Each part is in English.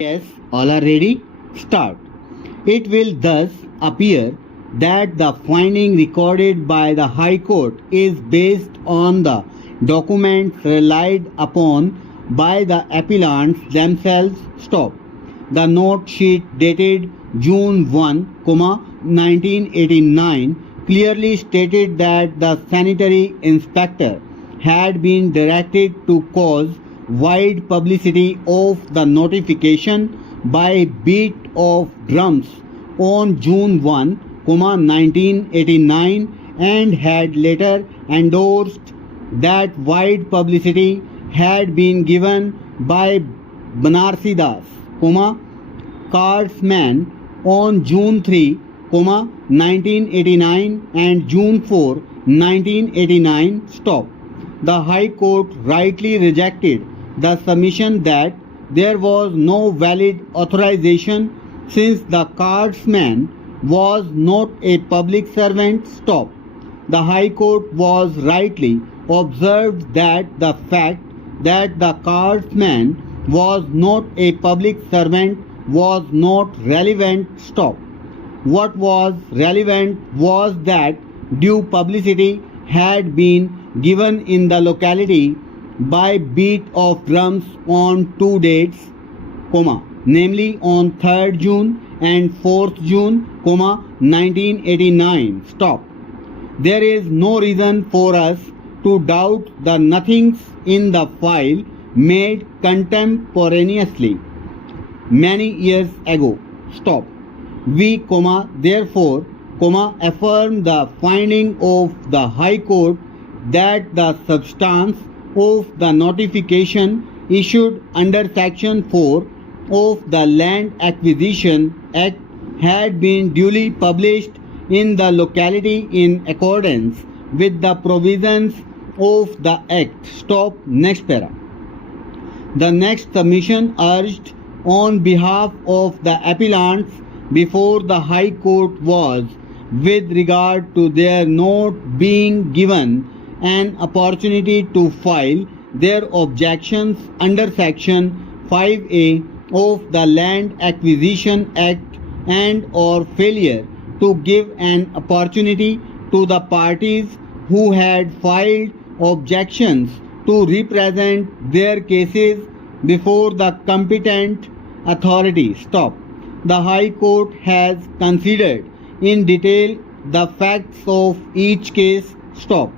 Yes, all are ready? Start. It will thus appear that the finding recorded by the High Court is based on the documents relied upon by the appellants themselves. Stop. The note sheet dated June 1, 1989 clearly stated that the sanitary inspector had been directed to cause wide publicity of the notification by beat of drums on June 1, 1989 and had later endorsed that wide publicity had been given by Banarsi Das, cardsman on June 3, 1989 and June 4, 1989. Stop. The High Court rightly rejected the submission that there was no valid authorization since the cardsman was not a public servant. Stop. The High Court was rightly observed that the fact that the cardsman was not a public servant was not relevant. Stop. What was relevant was that due publicity had been given in the locality by beat of drums on two dates, namely on 3rd June and 4th June, 1989. Stop. There is no reason for us to doubt the nothings in the file made contemporaneously many years ago. Stop. We, therefore, affirm the finding of the High Court that the substance of the notification issued under Section 4 of the Land Acquisition Act had been duly published in the locality in accordance with the provisions of the Act. Stop. Next para. The next submission urged on behalf of the appellants before the High Court was with regard to their not being given an opportunity to file their objections under Section 5A of the Land Acquisition Act and or failure to give an opportunity to the parties who had filed objections to represent their cases before the competent authority. Stop. The High Court has considered in detail the facts of each case. Stop.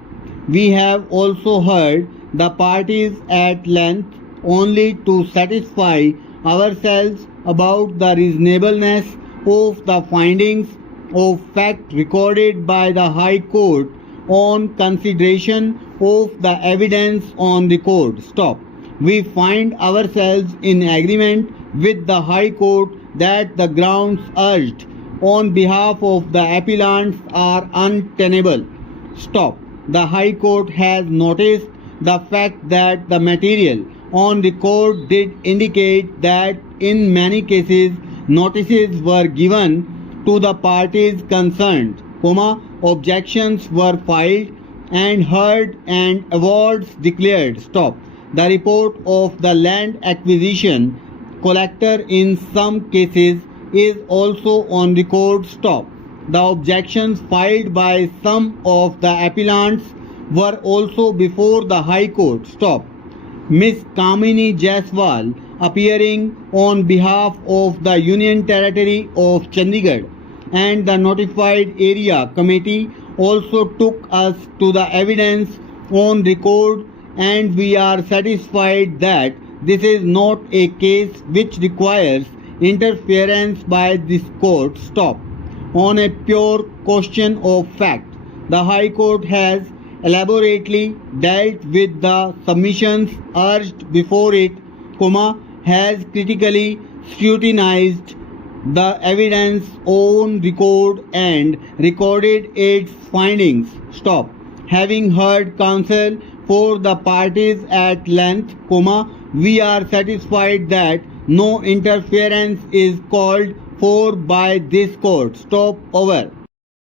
We have also heard the parties at length only to satisfy ourselves about the reasonableness of the findings of fact recorded by the High Court on consideration of the evidence on record. Stop. We find ourselves in agreement with the High Court that the grounds urged on behalf of the appellants are untenable. Stop. The High Court has noticed the fact that the material on record did indicate that in many cases notices were given to the parties concerned, objections were filed and heard and awards declared. Stop. The report of the land acquisition collector in some cases is also on record. Stop. The objections filed by some of the appellants were also before the High Court. Stop. Miss Kamini Jaiswal, appearing on behalf of the Union Territory of Chandigarh and the Notified Area Committee, also took us to the evidence on record, and we are satisfied that this is not a case which requires interference by this court. Stop. On a pure question of fact, the High Court has elaborately dealt with the submissions urged before it, has critically scrutinized the evidence on record and recorded its findings. Stop. Having heard counsel for the parties at length, we are satisfied that no interference is called for by this court. Stop. Over.